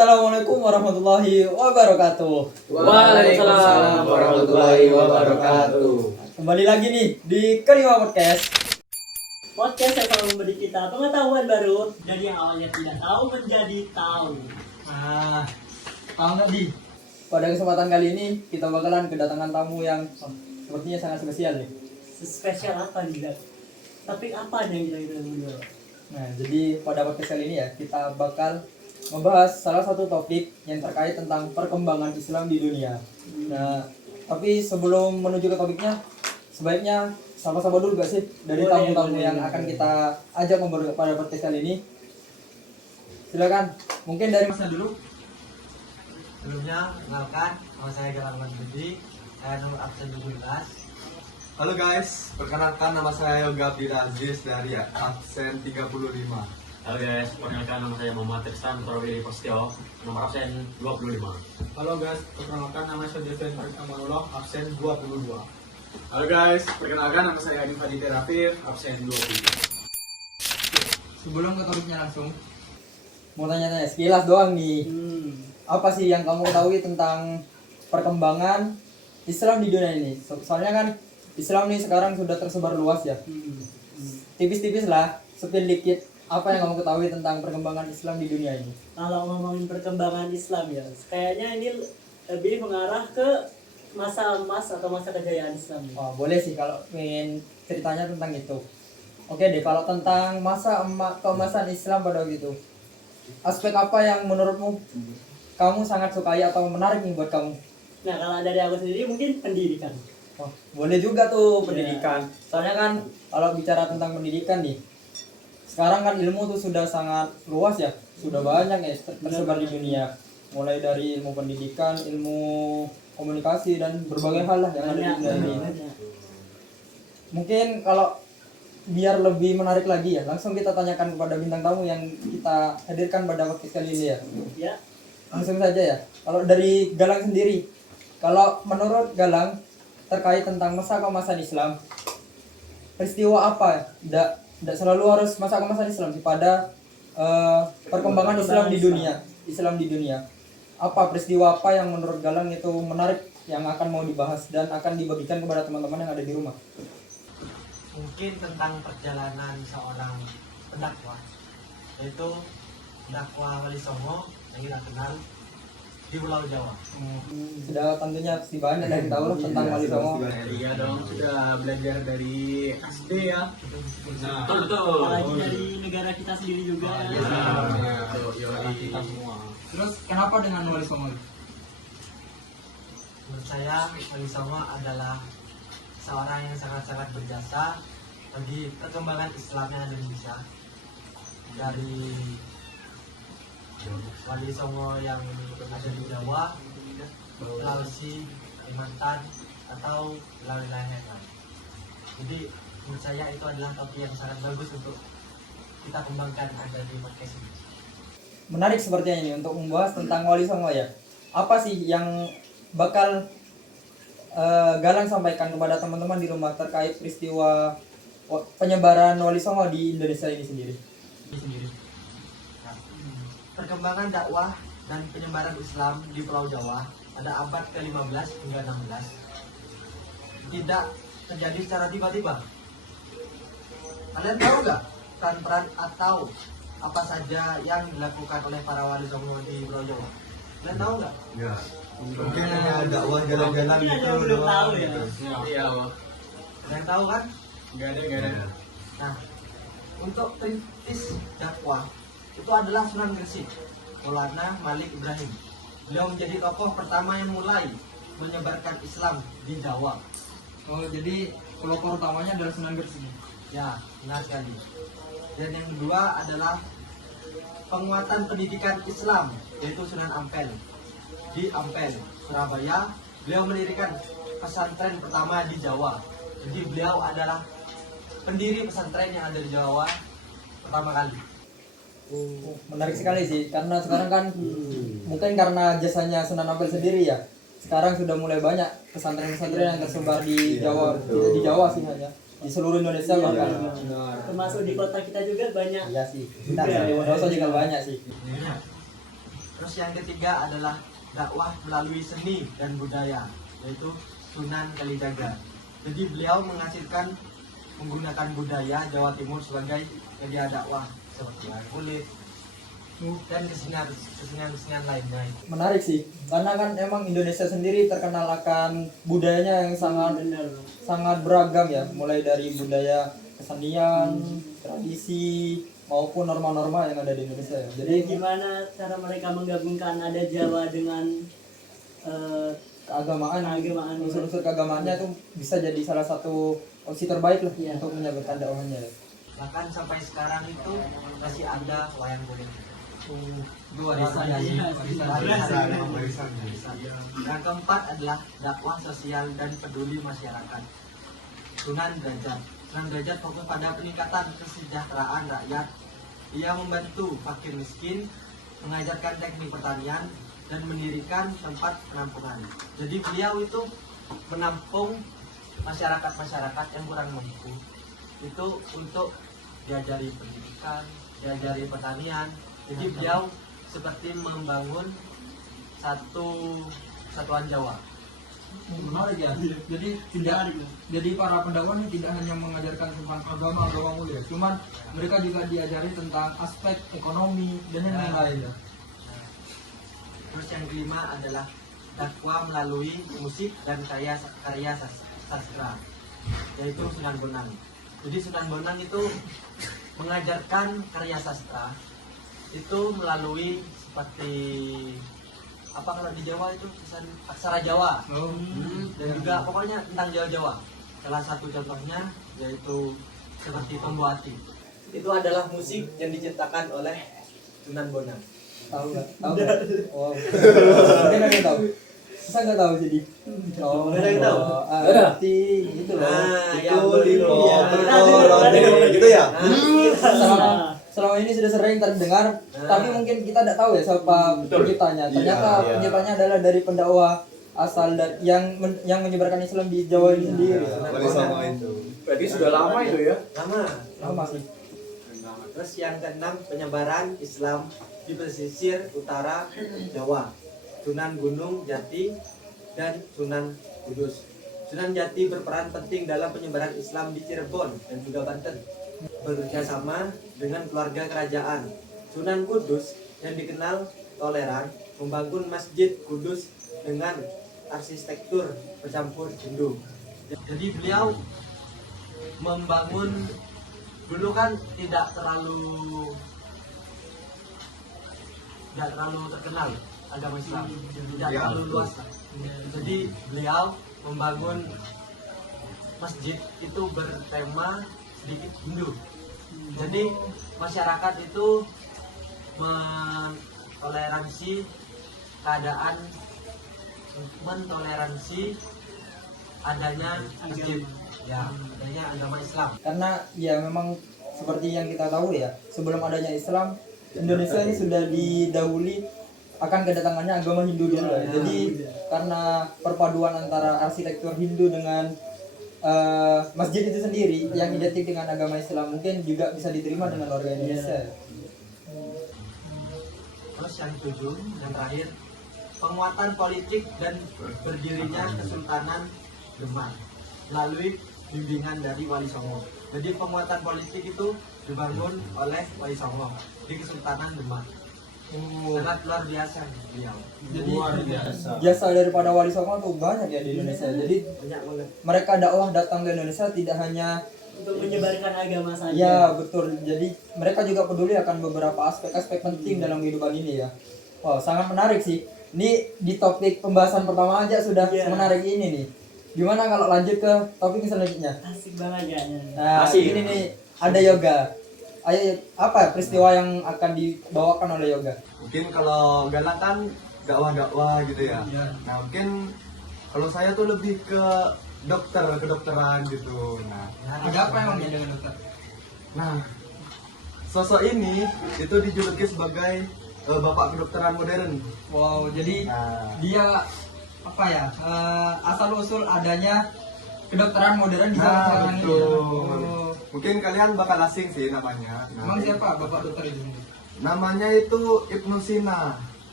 Assalamualaikum warahmatullahi wabarakatuh. Waalaikumsalam warahmatullahi wabarakatuh. Kembali lagi nih di Kelima Podcast. Podcast yang selalu memberi kita pengetahuan baru dari yang awalnya tidak tahu menjadi tahu. Nah, tahu nggak di? Pada kesempatan kali ini kita bakalan kedatangan tamu yang sepertinya sangat spesial nih. Spesial apa nih, Dad? Tapi apa yang kita dulu? Nah, jadi pada podcast kali ini ya kita bakal membahas salah satu topik yang terkait tentang perkembangan Islam di dunia. Nah, tapi sebelum menuju ke topiknya, sebaiknya sama-sama dulu gak sih dari tamu-tamu yang akan kita ajak ngobrol pada podcast kali ini. Silakan, mungkin dari Masnya dulu. Sebelumnya, kenalkan, nama saya Galang Budi, saya nomor absen 17. Halo guys, perkenalkan nama saya Yoga Abdillah Aziz dari absen 35. Halo guys, perkenalkan nama saya Muhammad Tristan Korwili Postio, nomor absen 25. Halo guys, perkenalkan nama saya Jeffrey Farid Amanullah, absen 22. Halo guys, perkenalkan nama saya Adi Fadite Rafif, absen 20. Sebelum ke topiknya langsung, mau tanya-tanya sekilas doang nih. Apa sih yang kamu ketahui tentang perkembangan Islam di dunia ini? Soalnya kan Islam nih sekarang sudah tersebar luas ya. Tipis-tipis lah, sepil dikit. Apa yang kamu ketahui tentang perkembangan Islam di dunia ini? Kalau ngomongin perkembangan Islam ya, kayaknya ini lebih mengarah ke masa emas atau masa kejayaan Islam. Oh, boleh sih kalau ingin ceritanya tentang itu. Oke deh, kalau tentang masa keemasan Islam pada waktu itu, aspek apa yang menurutmu kamu sangat sukai atau menarik nih buat kamu? Nah, kalau dari aku sendiri mungkin pendidikan. Oh, boleh juga tuh pendidikan. Soalnya kan kalau bicara tentang pendidikan nih, sekarang kan ilmu tuh sudah sangat luas ya, sudah banyak ya tersebar di dunia. Mulai dari ilmu pendidikan, ilmu komunikasi dan berbagai hal lah yang ada di dunia ini. Mungkin kalau biar lebih menarik lagi ya, langsung kita tanyakan kepada bintang tamu yang kita hadirkan pada podcast kali ini ya. Ya, Langsung saja ya. Kalau dari Galang sendiri, kalau menurut Galang terkait tentang masa keemasan Islam, peristiwa apa? Tidak selalu harus masa keemasan Islam sih, pada perkembangan Islam di dunia. Islam di dunia. Apa peristiwa apa yang menurut Galang itu menarik yang akan mau dibahas dan akan dibagikan kepada teman-teman yang ada di rumah? Mungkin tentang perjalanan seorang pendakwah, yaitu pendakwah Wali Songo yang kita kenal di Pulau Jawa. Sudah tentunya pasti banyak yang tahu lah tentang Wali Songo. Iya dong, sudah belajar dari SD ya. Nah, betul. apalagi dari negara kita sendiri juga. Kita semua. Terus kenapa dengan Wali Songo? Menurut saya, Wali Songo adalah seorang yang sangat-sangat berjasa bagi perkembangan Islamnya Indonesia. Dari Wali Songo yang ada di Jawa, Sulawesi, Kalimantan, atau wilayah yang lain. Jadi menurut saya itu adalah topik yang sangat bagus untuk kita kembangkan ada di podcast ini. Menarik sepertinya ini untuk membahas tentang Wali Songo ya. Apa sih yang bakal Galang sampaikan kepada teman-teman di rumah terkait peristiwa penyebaran Wali Songo di Indonesia ini sendiri? Perkembangan dakwah dan penyebaran Islam di Pulau Jawa pada abad ke-15 hingga 16 tidak terjadi secara tiba-tiba. Kalian tahu nggak peran-peran atau apa saja yang dilakukan oleh para wali songo di Pulau Jawa? Kalian tahu nggak? Ya, mungkin hanya dakwah jalan-jalan Mungkin gitu ada yang belum doang. tahu ya. Iya, Kalian tahu kan? nggak ada. Nah, untuk perintis dakwah itu adalah Sunan Gresik, Maulana Malik Ibrahim. Beliau menjadi tokoh pertama yang mulai menyebarkan Islam di Jawa. Oh, jadi pelopor utamanya adalah Sunan Gresik. Ya, benar sekali. Dan yang kedua adalah penguatan pendidikan Islam, yaitu Sunan Ampel. Di Ampel, Surabaya, beliau mendirikan pesantren pertama di Jawa. Jadi beliau adalah pendiri pesantren yang ada di Jawa pertama kali. Menarik sekali sih, karena sekarang kan mungkin karena jasanya Sunan Ampel sendiri ya. Sekarang sudah mulai banyak pesantren-pesantren yang tersebar di Jawa, tidak di Jawa sih hanya di seluruh Indonesia bahkan. Termasuk di kota kita juga banyak. Iya sih. Kita di Bondowoso juga banyak sih. Terus yang ketiga adalah dakwah melalui seni dan budaya, yaitu Sunan Kalijaga. Jadi beliau menghasilkan menggunakan budaya Jawa Timur sebagai media dakwah seperti wayang kulit dan kesenian lainnya. Menarik sih, karena kan emang Indonesia sendiri terkenal akan budayanya yang sangat beragam ya, mulai dari budaya kesenian, tradisi maupun norma-norma yang ada di Indonesia ya. Jadi gimana cara mereka menggabungkan ada Jawa dengan keagamaan, keagamaan. unsur-unsur keagamaannya itu bisa jadi salah satu opsi terbaik lah Iya. untuk menyalurkan dakwahnya. Bahkan sampai sekarang itu masih ada wayang kulit. Itu warisan. Warisan. Yang keempat adalah dakwah sosial dan peduli masyarakat. Sunan Derajat. Sunan Derajat fokus pada peningkatan kesejahteraan rakyat. Ia membantu fakir miskin, mengajarkan teknik pertanian, dan mendirikan tempat penampungan. Jadi beliau itu menampung masyarakat-masyarakat yang kurang mampu. Itu untuk diajari pendidikan, diajari pertanian. Jadi beliau seperti membangun satu satuan Jawa. menarik ya. Jadi para pendakwah ini tidak hanya mengajarkan tentang agama mulia, cuman mereka juga diajari tentang aspek ekonomi dan yang lain-lain ya. Terus yang kelima adalah dakwah melalui musik dan karya sastra, yaitu Sunan Bonang. Jadi Sunan Bonang itu mengajarkan karya sastra itu melalui seperti apa kalau di Jawa itu aksara Jawa. Dan juga pokoknya tentang Jawa-Jawa. Salah satu contohnya yaitu seperti Pembuati. Itu adalah musik yang diciptakan oleh Sunan Bonang. Tahu nggak? Tahu nggak? Oh, mungkin ada yang tahu. Saya nggak tahu jadi. Oh, Ada yang tahu? Berarti gitu loh. Nah, Itu yang betul. iya. gitu ya. Selama ini sudah sering terdengar, tapi mungkin kita tidak tahu ya siapa penciptanya. Ternyata Iya. penciptanya adalah dari pendakwah asal yang menyebarkan Islam di Jawa ini sendiri. Wali Songo itu. Berarti sudah lama itu ya? Lama sih. Terus yang keenam, penyebaran Islam di pesisir utara Jawa. Sunan Gunung Jati dan Sunan Kudus. Sunan Jati berperan penting dalam penyebaran Islam di Cirebon dan juga Banten. Bekerjasama dengan keluarga kerajaan. Sunan Kudus yang dikenal toleran membangun Masjid Kudus dengan arsitektur bercampur Hindu. Jadi beliau membangun, dulu kan tidak terlalu terkenal agama Islam, tidak terlalu luas. Jadi beliau membangun masjid itu bertema sedikit Hindu. Jadi masyarakat itu mentoleransi adanya masjid, ya, adanya agama Islam. Karena ya memang seperti yang kita tahu ya, sebelum adanya Islam, Indonesia ini sudah didahului akan kedatangannya agama Hindu dulu. Jadi karena perpaduan antara arsitektur Hindu dengan masjid itu sendiri yang identik dengan agama Islam, mungkin juga bisa diterima dengan warga Indonesia. Terus yang ketujuh, yang terakhir, penguatan politik dan berdirinya Kesultanan Demak melalui bimbingan dari Wali Songo. Jadi penguatan politik itu dibangun oleh Wali Songo di Kesultanan Demak. Sangat luar biasa beliau. Jadi jasa daripada Wali Songo tuh banyak ya di Indonesia. Jadi Banyak banget. mereka dakwah datang ke Indonesia tidak hanya untuk menyebarkan agama saja. ya betul. Jadi mereka juga peduli akan beberapa aspek-aspek penting dalam kehidupan ini ya. Wow, sangat menarik sih. Ini di topik pembahasan pertama aja sudah menarik ini nih. Gimana kalau lanjut ke topik selanjutnya? Asik banget kayaknya. Nah, ini nih ada yoga. Ayo, apa peristiwa yang akan dibawakan oleh yoga? Mungkin kalau Galang kan dakwah-dakwah gitu ya. Nah mungkin kalau saya tuh lebih ke kedokteran gitu. Nah, Ada apa emang dengan dokter? nah sosok ini itu dijuluki sebagai bapak kedokteran modern. Wow, jadi Nah, dia apa ya? Asal usul adanya kedokteran modern di zaman sekarang ini. betul. Oh. Mungkin kalian bakal asing sih namanya. Nah, Emang siapa bapak dokter itu? namanya itu Ibnu Sina.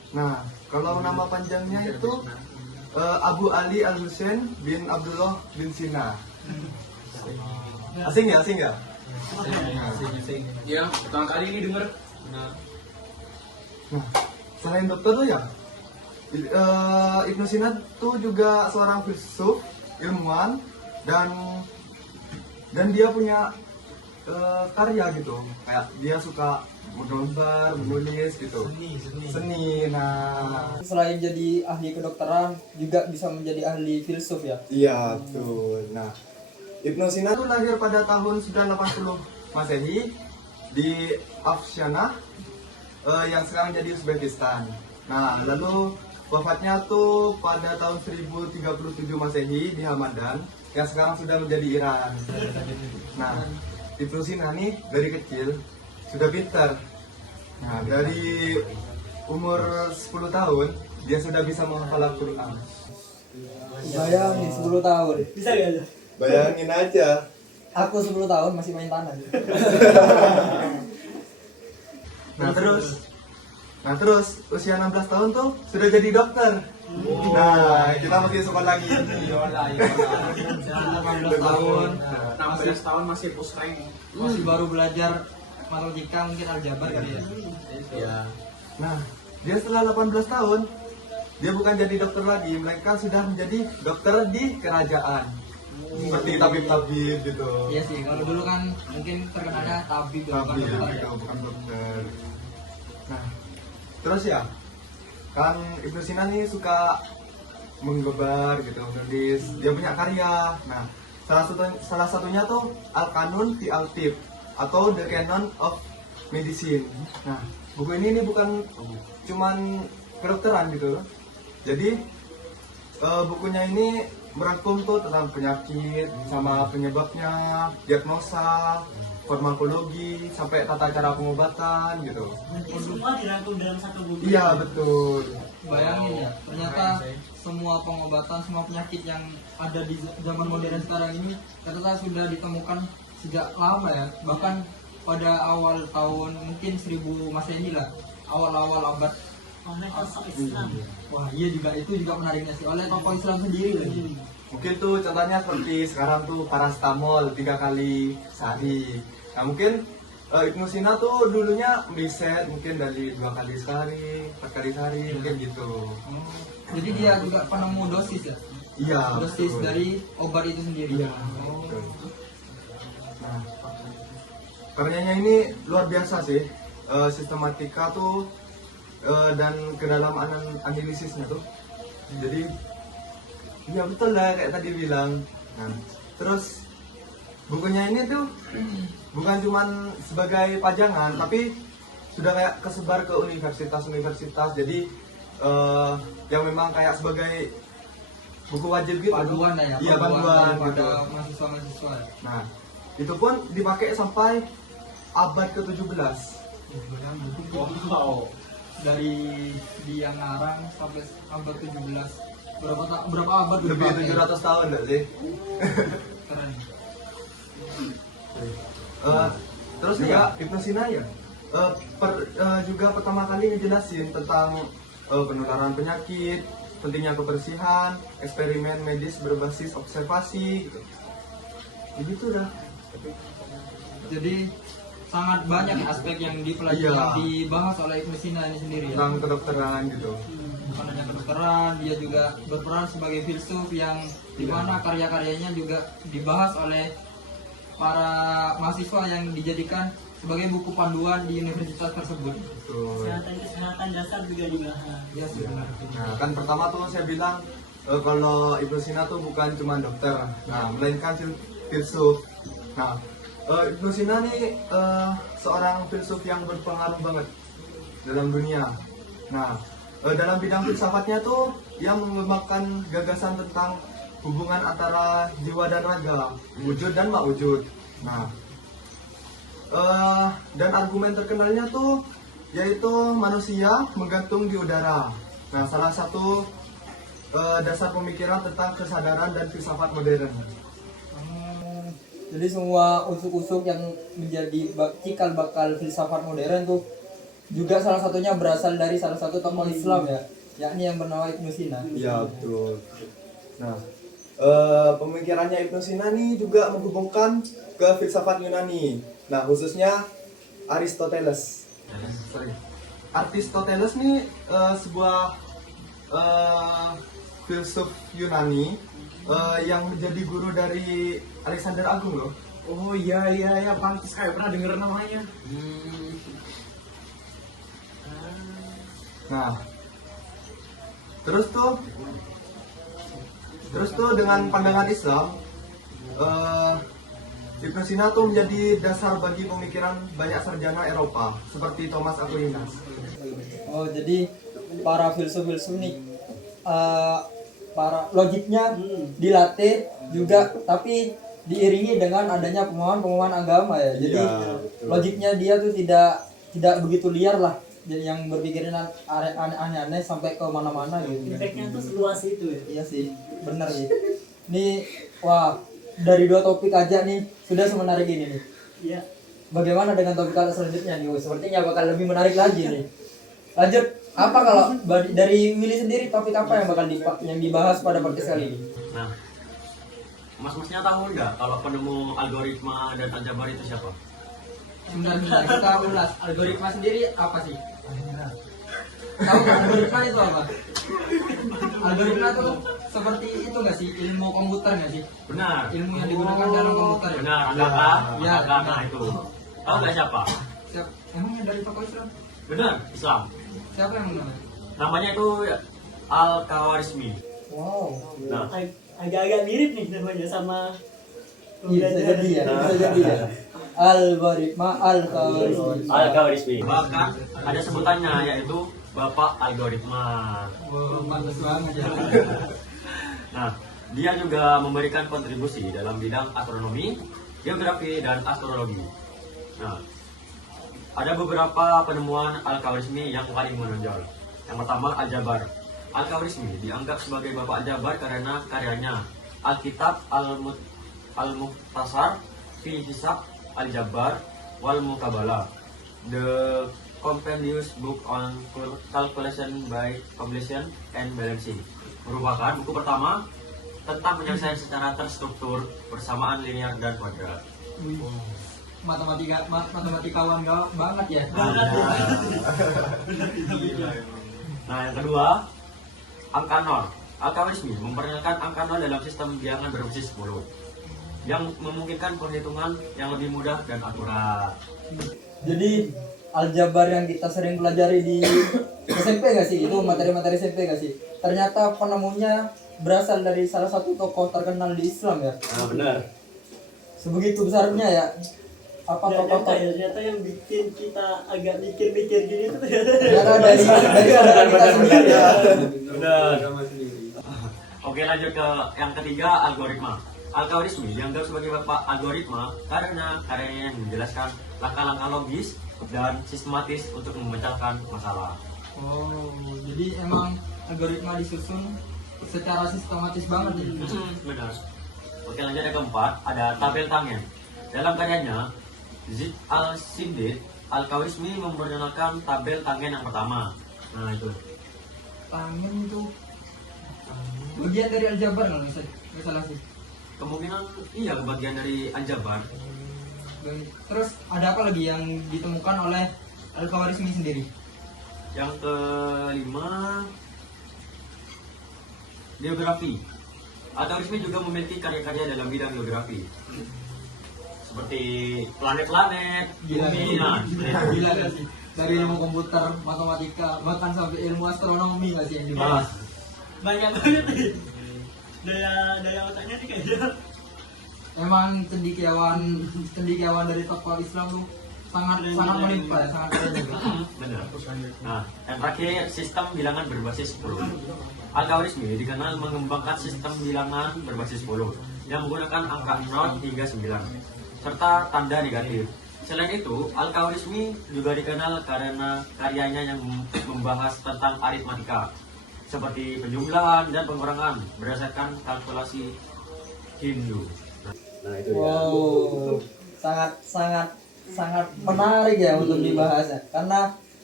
Nah, kalau nama panjangnya itu Abu Ali Al Husain bin Abdullah bin Sina. Asing ya? Ya, pertama kali ini denger. Nah, selain dokter tuh ya, Ibnu Sina tuh juga seorang filsuf, ilmuwan, dan dia punya karya gitu. Kayak dia suka menggambar, menulis gitu. Seni. Nah, Selain jadi ahli kedokteran, juga bisa menjadi ahli filsuf ya. iya tuh. Nah, Ibnu Sina tuh lahir pada tahun 980 Masehi di Afshanah yang sekarang jadi Uzbekistan. Nah, lalu wafatnya tuh pada tahun 1037 Masehi di Hamadan yang sekarang sudah menjadi Iran. Nah, Ibnu Sina nih dari kecil sudah pintar. Nah, dari umur 10 tahun dia sudah bisa menghafal Al-Quran. Bayangin 10 tahun. Bisa gak? Bayangin aja. Aku 10 tahun masih main tanah. Nah terus usia 16 tahun tuh sudah jadi dokter. Nah, kita masih sekolah lagi. Yola. 18 tahun. 16 tahun masih push rank. Masih baru belajar matematika, mungkin aljabar kali ya. Ya. Nah, dia setelah 18 tahun dia bukan jadi dokter lagi, mereka sudah menjadi dokter di kerajaan. Seperti tabib-tabib gitu. Iya sih, kalau dulu kan mungkin terkenalnya tabib bukan Tabib dokter ya. gitu, bukan dokter. Nah, terus ya, kan Ibnu Sina nih suka menggambar gitu, menulis. Dia punya karya. Nah, salah satunya tuh Al-Qanun fi Al-Tib atau The Canon of Medicine. Nah, buku ini nih bukan cuman kedokteran gitu. Jadi bukunya ini merangkum tuh tentang penyakit sama penyebabnya, diagnosa, farmakologi, sampai tata cara pengobatan gitu. Nanti semua dirangkum dalam satu buku. Iya betul. Bayangin ya, ternyata semua pengobatan, semua penyakit yang ada di zaman modern sekarang ini ternyata sudah ditemukan sejak lama ya. Bahkan pada awal tahun mungkin 1000 Masehi lah, awal-awal abad. Oleh tokoh Islam. Wah iya juga, itu juga menariknya sih, oleh tokoh Islam sendiri lagi. Mungkin tuh contohnya seperti sekarang tuh parastamol 3 kali sehari. Nah mungkin Ibnu Sina tuh dulunya riset mungkin dari 2 kali sehari, 4 kali sehari, mungkin gitu. Jadi dia juga penemu dosis ya, Iya. dosis betul. dari obat itu sendiri. Iya. betul. Nah, karyanya ini luar biasa sih. Sistematika tuh dan kedalaman analisisnya tuh. Jadi ya betul lah kayak tadi bilang. Nah, terus bukunya ini tuh bukan cuman sebagai pajangan, tapi sudah kayak kesebar ke universitas-universitas. Jadi yang memang kayak sebagai buku wajib gitu. Panduan lah ya, Iya, panduan gitu. pada mahasiswa-mahasiswa ya. Nah, itu pun dipakai sampai abad ke-17. Wow. Dari dia ngarang sampai abad 17. Berapa abad udah Lebih dipakai? 700 tahun enggak sih? Keren. Terus nih ya, Ibnu Sina ya juga pertama kali ngejelasin tentang penularan penyakit, pentingnya kebersihan, eksperimen medis berbasis observasi gitu. Begitu dah. Jadi sangat banyak aspek yang dipelajari, Iya. yang dibahas oleh Ibnu Sina ini sendiri ya. Tentang kedokteran gitu. Bukan hanya kedokteran, dia juga berperan sebagai filsuf yang dimana karya-karyanya juga dibahas oleh para mahasiswa yang dijadikan sebagai buku panduan di universitas tersebut. Betul. Kesehatan dasar juga dibahas. Ya sih benar. Nah, kan pertama tuh saya bilang kalau Ibnu Sina tuh bukan cuma dokter, nah melainkan filsuf. Nah, Ibnu Sina nih seorang filsuf yang berpengaruh banget dalam dunia. Nah, dalam bidang filsafatnya tuh dia mengembangkan gagasan tentang hubungan antara jiwa dan raga, wujud dan mak wujud. Nah, dan argumen terkenalnya tuh yaitu manusia menggantung di udara. Nah, salah satu dasar pemikiran tentang kesadaran dan filsafat modern. Jadi semua usuk-usuk yang menjadi cikal bakal filsafat modern tuh juga salah satunya berasal dari salah satu tokoh Islam ya, yakni yang bernama Ibnu Sina. Iya betul. Nah, pemikirannya Ibnu Sina nih juga menghubungkan ke filsafat Yunani. Nah, khususnya Aristoteles. Aristoteles nih sebuah filsuf Yunani yang menjadi guru dari Alexander Agung loh. Oh iya, pantas kayak pernah denger namanya. Nah, terus tuh dengan pandangan Islam, Ibnu Sina tuh menjadi dasar bagi pemikiran banyak sarjana Eropa seperti Thomas Aquinas. Oh, jadi para filsuf-filsuf nih para logiknya dilatih juga, tapi diiringi dengan adanya pemahaman agama ya. Jadi Iya, betul. logiknya dia tuh tidak begitu liar lah, yang berpikirin aneh-aneh sampai ke mana-mana gitu. Impactnya tuh seluas itu ya. Iya sih, bener sih. Nih, wah, dari 2 topik aja nih sudah semenarik ini nih. Iya. Bagaimana dengan topik selanjutnya nih? Sepertinya bakal lebih menarik lagi nih. Lanjut, apa kalau dari Willy sendiri, topik apa yang bakal yang dibahas pada podcast kali ini? Nah, mas-masnya tahu nggak kalau penemu algoritma dan aljabar itu siapa? Sebentar, kita ulas. Algoritma sendiri apa sih? Tahu nggak algoritma itu apa? Algoritma tuh seperti itu nggak sih? Ilmu komputer nggak sih? Benar. Ilmu yang digunakan dalam komputer ya? Benar, angka. Ya, Nah itu. Tahu nggak siapa? Emang dari tokoh Islam? Benar, Islam. Siapa yang menang? Namanya itu Al-Khawarizmi. Wow. Nah, Agak-agak mirip nih namanya sama Iya, bisa jadi ya. Bisa jadi ya. Algoritma Al-Khawarizmi. Al-Khawarizmi. Bahkan ada sebutannya yaitu Bapak Algoritma. Wow, pantas banget ya. Nah, dia juga memberikan kontribusi dalam bidang astronomi, geografi, dan astrologi. Nah, ada beberapa penemuan Al-Khawarizmi yang paling menonjol. Yang pertama, aljabar. Al-Khawarizmi dianggap sebagai bapak aljabar karena karyanya Alkitab Al-Mukhtasar fi Hisab Aljabar wal Mukabalah, The Compendious Book on Calculation by Completion and Balancing, merupakan buku pertama tentang penyelesaian secara terstruktur, persamaan linear dan kuadrat. Matematikawan banget ya. Nah, yang kedua, angka 0. Al-Khawarizmi memperkenalkan angka 0 dalam sistem bilangan berbasis 10 yang memungkinkan perhitungan yang lebih mudah dan akurat. Jadi aljabar yang kita sering pelajari di SMP nggak sih? Itu materi-materi SMP nggak sih? Ternyata penemunya berasal dari salah satu tokoh terkenal di Islam ya. Nah, benar. Sebegitu besarnya ya. Apa tokoh-tokoh? Ternyata yang bikin kita agak mikir-mikir gini tuh Ternyata dari saudara kita sendiri ya. Benar. Oke, lanjut ke yang ketiga, algoritma. Al-Khawarizmi dianggap sebagai bapak algoritma karena karyanya yang menjelaskan langkah-langkah logis dan sistematis untuk memecahkan masalah. Oh, jadi emang algoritma disusun secara sistematis banget ya. Benar. Oke, lanjut yang keempat, ada tabel tangen. Dalam karyanya Zid al-Sindid, Al-Khawarizmi memperkenalkan tabel tangen yang pertama. Nah, itu. Tangen itu bagian dari aljabar nggak salah sih. Kemungkinan iya bagian dari aljabar. Terus ada apa lagi yang ditemukan oleh Al-Khawarizmi sendiri? Yang kelima, geografi. Al-Khawarizmi juga memiliki karya-karya dalam bidang geografi, seperti planet-planet, bumi. Nah, Gila gak sih? Dari ilmu komputer, matematika, bahkan sampai ilmu astronomi nggak sih yang dibahas? banyak banget nih. Daya otaknya nih kayaknya. Emang cendekiawan dari tokoh Islam tuh sangat melimpah, sangat keren juga. benar. Nah, yang terakhir, sistem bilangan berbasis 10. Al-Khawarizmi dikenal mengembangkan sistem bilangan berbasis 10 yang menggunakan angka 0 hingga 9 serta tanda negatif. Selain itu, Al-Khawarizmi juga dikenal karena karyanya yang membahas tentang aritmatika seperti penjumlahan dan pengurangan berdasarkan kalkulasi Hindu. Nah, itu dia. Wow, sangat menarik ya untuk dibahas ya. Karena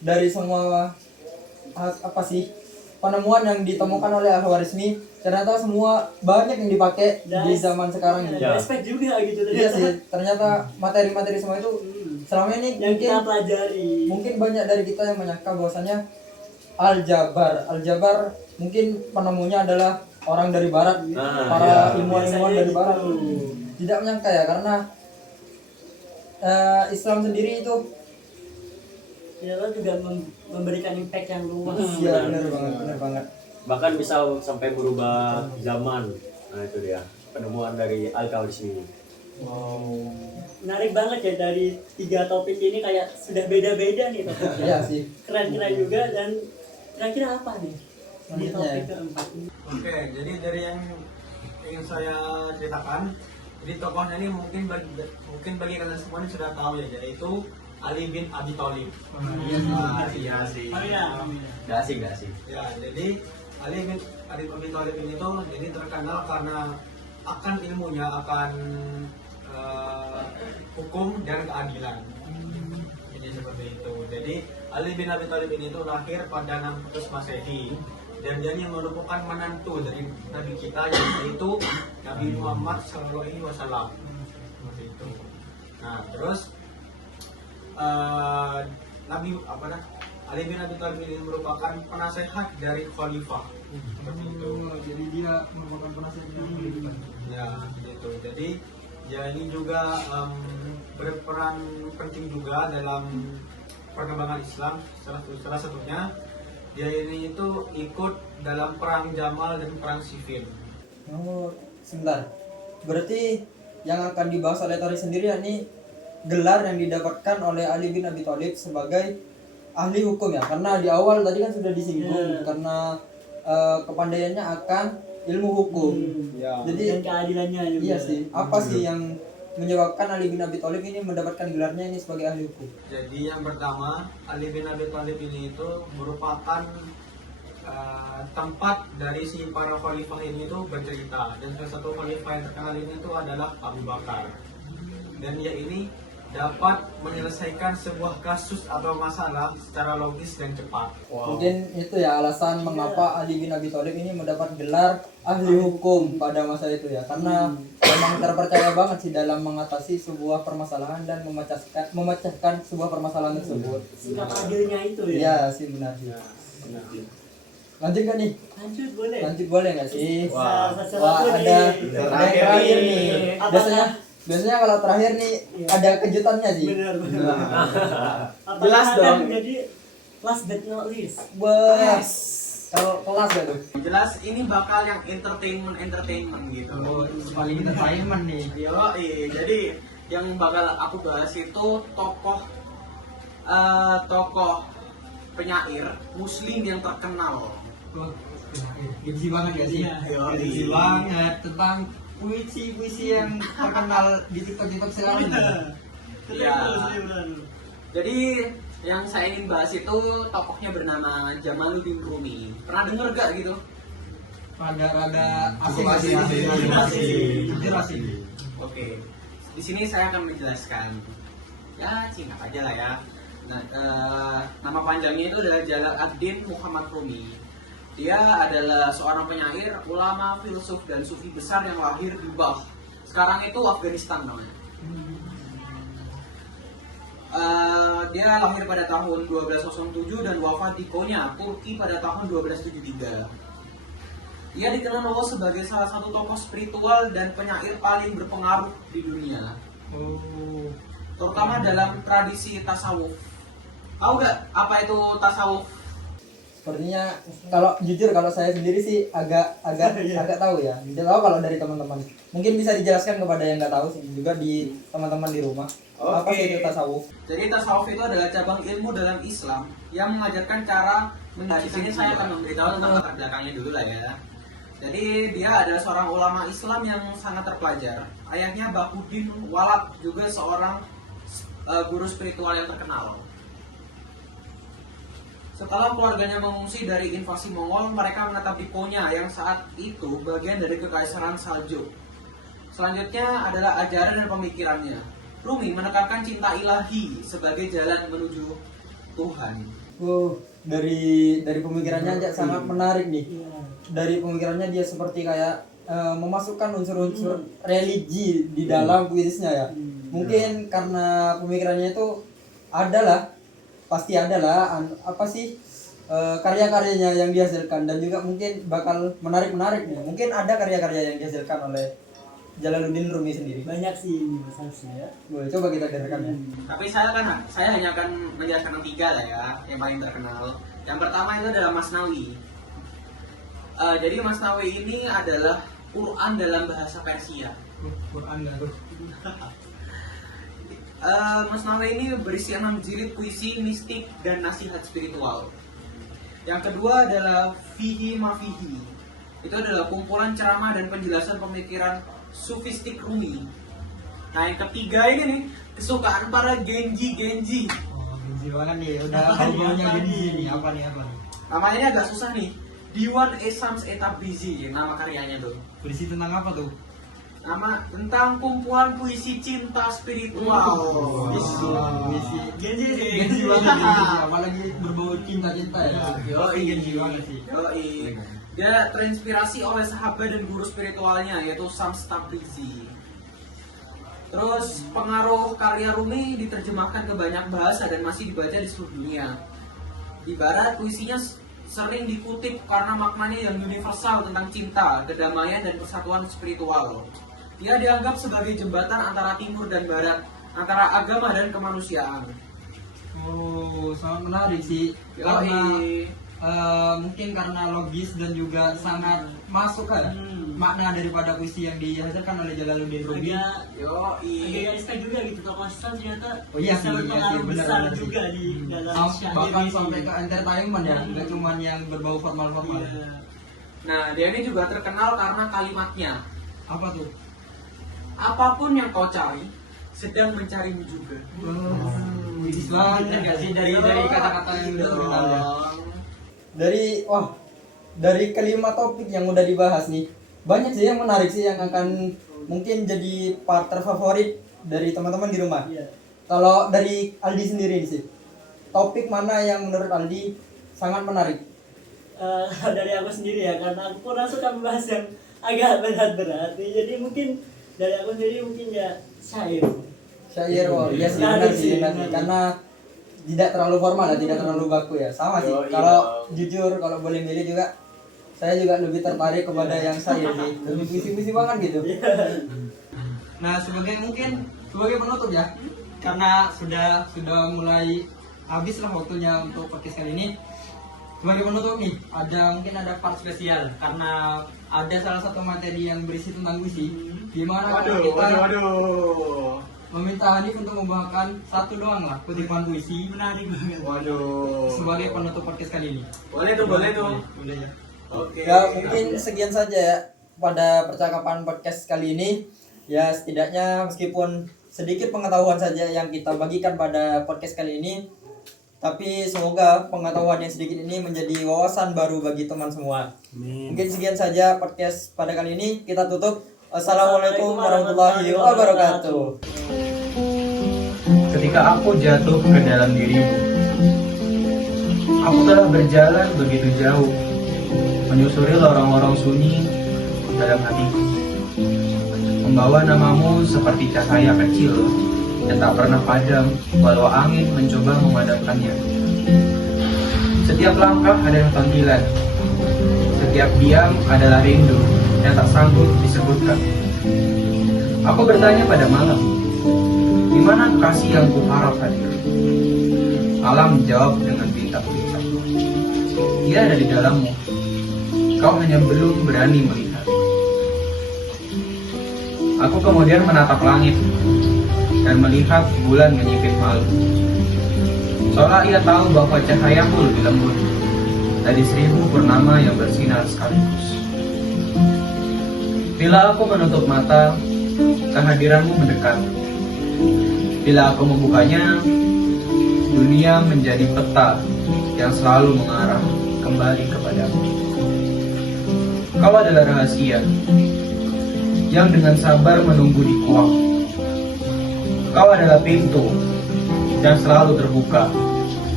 dari semua apa sih penemuan yang ditemukan oleh Al-Khwarizmi, ternyata semua banyak yang dipakai di zaman sekarang ini. Ya. Respect juga gitu Iya ternyata. sih, ternyata materi-materi semua itu selama ini Yang kita mungkin pelajari. mungkin banyak dari kita yang menyangka bahwasanya Aljabar mungkin penemunya adalah orang dari barat, Nah, para iya. ilmuwan-ilmuwan Biasanya dari barat. gitu. Tidak menyangka ya, karena Islam sendiri itu Ya lo juga memberikan impact yang luas. ya benar banget. Bahkan bisa sampai merubah zaman. Nah itu dia penemuan dari Al-Khwarizmi. Menarik banget ya, dari 3 topik ini kayak sudah beda-beda nih topiknya. Iya sih. Keren-keren juga. Dan kira-kira apa nih di Selanjutnya topik ya. keempat ini? Oke, jadi dari yang ingin saya ceritakan, jadi tokohnya ini mungkin bagi kalian semua ini sudah tahu ya, yaitu Ali bin Abi Thalib. Iya sih. Oh iya. Gak asing. Ya, jadi Ali bin Abi Thalib ini tuh jadi terkenal karena akan ilmunya, akan hukum dan keadilan. Jadi seperti itu. Jadi Ali bin Abi Thalib ini tuh lahir pada 600 Masehi, dan dia ini merupakan menantu dari Nabi kita, yaitu Nabi Muhammad SAW. Seperti itu. Nah, terus Ali bin Abi Thalib ini merupakan penasehat dari khalifah. Seperti itu. Jadi dia merupakan penasihat Ya, gitu. Jadi dia ini juga berperan penting juga dalam perkembangan Islam. Salah satunya dia ini itu ikut dalam perang Jamal dan perang Siffin. Oh, sebentar. Berarti yang akan dibahas oleh Tori sendiri yakni gelar yang didapatkan oleh Ali bin Abi Thalib sebagai ahli hukum ya. Karena di awal tadi kan sudah disinggung karena kepandaiannya akan ilmu hukum. Ya. Jadi Dan keadilannya juga. iya sih. Apa sih yang menyebabkan Ali bin Abi Thalib ini mendapatkan gelarnya ini sebagai ahli hukum? Jadi yang pertama, Ali bin Abi Thalib ini itu merupakan tempat dari si para khalifah ini itu bercerita, dan salah satu khalifah yang terkenal ini itu adalah Abu Bakar, dan dia ini dapat menyelesaikan sebuah kasus atau masalah secara logis dan cepat. Mungkin itu ya alasan mengapa Ali bin Abi Thalib ini mendapat gelar ahli hukum pada masa itu ya, karena memang terpercaya banget sih dalam mengatasi sebuah permasalahan dan memecahkan sebuah permasalahan tersebut. Sikap adilnya itu ya. Iya sih, benar sih. Lanjut kan nih? Lanjut boleh. Lanjut boleh nggak sih? Wah, Wah, ada terakhir nih. Apakah- Biasanya kalau terakhir nih ada kejutannya sih. Benar. Apakah Jelas akan dong. menjadi last but not least? Bes. Kalau kelas gak tuh? Jelas ini bakal yang entertainment gitu. Paling entertainment nih. Jadi yang bakal aku bahas itu tokoh penyair Muslim yang terkenal. Gengsi banget gak sih? Gengsi banget tentang puisi-puisi yang terkenal di TikTok sekarang. Ya. Jadi yang saya ingin bahas itu tokohnya bernama Jamaluddin Rumi. Pernah denger gak gitu? Rada-rada asing Asing. Oke. Di sini saya akan menjelaskan. Ya, singkat aja lah ya. Nah, nama panjangnya itu adalah Jalaluddin Muhammad Rumi. Dia adalah seorang penyair, ulama, filsuf, dan sufi besar yang lahir di Balkh. Sekarang itu Afghanistan namanya. Dia lahir pada tahun 1207 dan wafat di Konya, Turki pada tahun 1273. Ia dikenal luas sebagai salah satu tokoh spiritual dan penyair paling berpengaruh di dunia, terutama dalam tradisi tasawuf. Tahu nggak apa itu tasawuf? Sepertinya kalau jujur kalau saya sendiri sih agak tahu ya. Tidak tahu kalau dari teman-teman. Mungkin bisa dijelaskan kepada yang nggak tahu sih juga di teman-teman di rumah. Apa sih itu tasawuf? Jadi tasawuf itu adalah cabang ilmu dalam Islam yang mengajarkan cara. Di sini saya akan memberitahu tentang latar belakangnya dulu lah ya. Jadi dia adalah seorang ulama Islam yang sangat terpelajar. Ayahnya Bahuddin Walak juga seorang guru spiritual yang terkenal. Setelah keluarganya mengungsi dari invasi Mongol, mereka menetap di Konya yang saat itu bagian dari Kekaisaran Saljuk. Selanjutnya adalah ajaran dan pemikirannya. Rumi menekankan cinta ilahi sebagai jalan menuju Tuhan. Dari pemikirannya aja sangat menarik nih. Iya. Dari pemikirannya dia seperti kayak memasukkan unsur-unsur religi di dalam puisinya ya. Mungkin karena pemikirannya itu pasti adalah karya-karyanya yang dihasilkan, dan juga mungkin bakal menarik nih. Mungkin ada karya-karya yang dihasilkan oleh Jalaluddin Rumi sendiri. Banyak sih ini Mas Hamsi ya. Boleh coba kita dengarkan ya. Tapi saya hanya akan menjelaskan 3 lah ya, yang paling terkenal. Yang pertama itu adalah Masnawi. Jadi Masnawi ini adalah Quran dalam bahasa Persia. Quran nggak tuh? Masnawi ini berisi 6 jilid puisi mistik dan nasihat spiritual. Yang kedua adalah Fihi Mafihi. Itu adalah kumpulan ceramah dan penjelasan pemikiran sufistik Rumi. Nah, yang ketiga ini nih, kesukaan para Genji. Oh, Genji banget nih, udah bau-baunya Genji nih. Apa nih? Namanya ini agak susah nih. Diwan Esams Etabrizi, nama karyanya tuh. Berisi tentang apa tuh? Nama tentang kumpulan puisi cinta spiritual. Genji banget nih, apalagi berbau cinta-cinta ya. Yoi. Genji banget sih. Yoi. Dia terinspirasi oleh sahabat dan guru spiritualnya, yaitu Shams Tabrizi. Terus pengaruh karya Rumi diterjemahkan ke banyak bahasa dan masih dibaca di seluruh dunia. Di barat puisinya sering dikutip karena maknanya yang universal tentang cinta, kedamaian, dan persatuan spiritual. Dia dianggap sebagai jembatan antara timur dan barat, antara agama dan kemanusiaan. Oh, sangat menarik sih. Karena mungkin karena logis dan juga sangat masuk kan makna daripada puisi yang dihasilkan oleh Jalaluddin Rumi. Agak realistis juga gitu, tokoh Islam ternyata Oh iya bisa sih, berpengaruh besar benar juga di dalam syair bahkan ini. sampai ke entertainment ya, nggak cuma yang berbau formal-formal. Iya. Nah, dia ini juga terkenal karena kalimatnya. Apa tuh? Apapun yang kau cari, sedang mencarimu juga. Widis banget nggak sih dari kata-kata yang udah terkenal ya. Dari kelima topik yang udah dibahas nih, banyak sih yang menarik sih yang akan mungkin jadi part terfavorit dari teman-teman di rumah. Iya. Kalau dari Aldi sendiri sih, topik mana yang menurut Aldi sangat menarik? Dari aku sendiri ya, karena aku kurang suka membahas yang agak berat-berat. Jadi mungkin dari aku sendiri mungkin ya syair. Syair, iya sih benar sih, karena tidak terlalu formal ya, tidak terlalu baku ya. Sama sih. Kalau jujur, kalau boleh milih juga, saya juga lebih tertarik kepada yang syair sih, lebih puisi-puisi banget gitu. Nah, sebagai penutup ya, karena sudah mulai habis lah waktunya untuk podcast kali ini. Sebagai penutup nih, mungkin ada part spesial karena ada salah satu materi yang berisi tentang puisi, di mana kita meminta Hanif untuk membawakan satu doang lah kutipan puisi Menarik banget. sebagai penutup podcast kali ini. Boleh tuh. Boleh ya. Oke. Ya mungkin sekian saja ya pada percakapan podcast kali ini. Ya setidaknya meskipun sedikit pengetahuan saja yang kita bagikan pada podcast kali ini, tapi semoga pengetahuan yang sedikit ini menjadi wawasan baru bagi teman semua. Mungkin sekian saja podcast pada kali ini. Kita tutup. Assalamualaikum warahmatullahi wabarakatuh. Ketika aku jatuh ke dalam dirimu, aku telah berjalan begitu jauh, menyusuri lorong-lorong sunyi dalam hatiku, membawa namamu seperti cahaya kecil yang tak pernah padam walau angin mencoba memadamkannya. Setiap langkah adalah panggilan, setiap diam adalah rindu yang tak sanggup disebutkan. Aku bertanya pada malam, di mana kasih yang kuharap hadir? Malam menjawab dengan bintang-bintang. Ia ada di dalammu, kau hanya belum berani melihat. Aku kemudian menatap langit dan melihat bulan menyipit malu. Seolah ia tahu bahwa cahayaku lebih lembut dari 1000 purnama yang bersinar sekaligus. Bila aku menutup mata, kehadiranmu mendekat. Bila aku membukanya, dunia menjadi peta yang selalu mengarah kembali kepadamu. Kau adalah rahasia yang dengan sabar menunggu di kuak. Kau adalah pintu yang selalu terbuka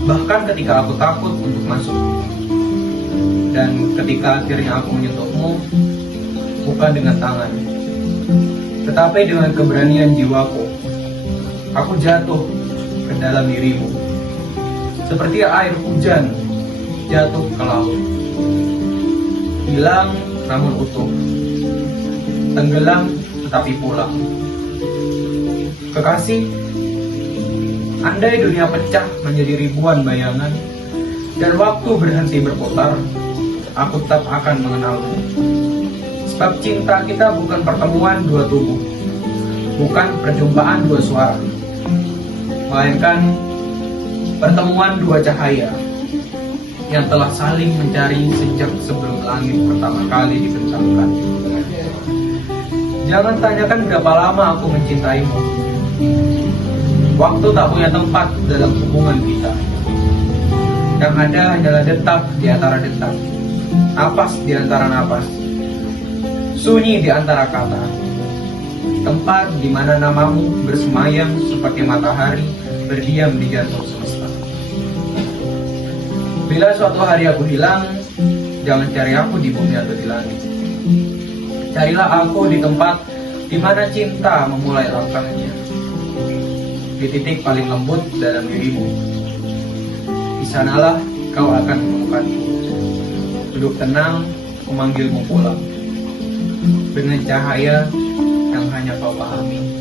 Bahkan ketika aku takut untuk masuk. Dan ketika akhirnya aku menyentuhmu, bukan dengan tangan, tetapi dengan keberanian jiwaku, aku jatuh ke dalam dirimu. Seperti air hujan jatuh ke laut. Hilang namun utuh. Tenggelam tetapi pulang. Kekasih, andai dunia pecah menjadi ribuan bayangan dan waktu berhenti berputar, aku tetap akan mengenalmu. Sebab cinta kita bukan pertemuan dua tubuh, bukan perjumpaan dua suara, melainkan pertemuan dua cahaya yang telah saling mencari sejak sebelum langit pertama kali dibentangkan. Jangan tanyakan berapa lama aku mencintaimu. Waktu tak punya tempat dalam hubungan kita. Yang ada hanyalah detak di antara detak, napas di antara napas, sunyi di antara kata. Tempat di mana namamu bersemayam seperti matahari berdiam di jantung semesta. Bila suatu hari aku hilang, jangan cari aku di bumi atau di langit. Carilah aku di tempat di mana cinta memulai langkahnya, di titik paling lembut dalam dirimu. Di sanalah kau akan menemukanku. Duduk tenang, memanggilmu pulang dengan cahaya yang hanya kau pahami.